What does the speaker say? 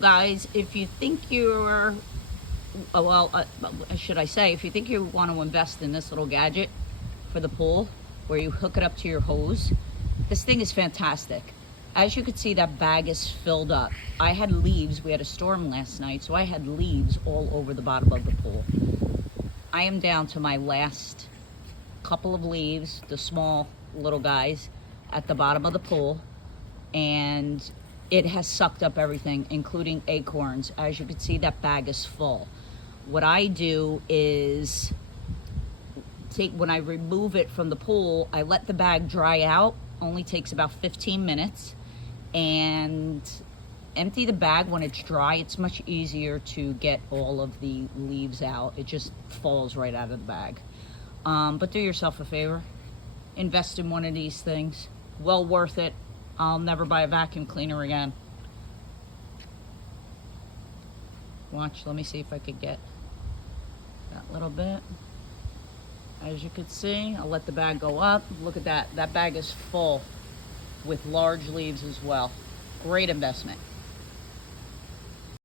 Guys, if you think you're, should I say, if you think you want to invest in this little gadget for the pool where you hook it up to your hose, this thing is fantastic. As you can see, that bag is filled up. I had leaves. We had a storm last night, so I had leaves all over the bottom of the pool. I am down to my last couple of leaves, the small little guys at the bottom of the pool, and it has sucked up everything, including acorns. As you can see, that bag is full. What I do is when I remove it from the pool, I let the bag dry out. Only takes about 15 minutes, and empty the bag when it's dry. It's much easier to get all of the leaves out. It just falls right out of the bag. But do yourself a favor, invest in one of these things. Well worth it. I'll never buy a vacuum cleaner again. Watch, let me see if I could get that little bit. As you can see, I'll let the bag go up. Look at that. That bag is full with large leaves as well. Great investment.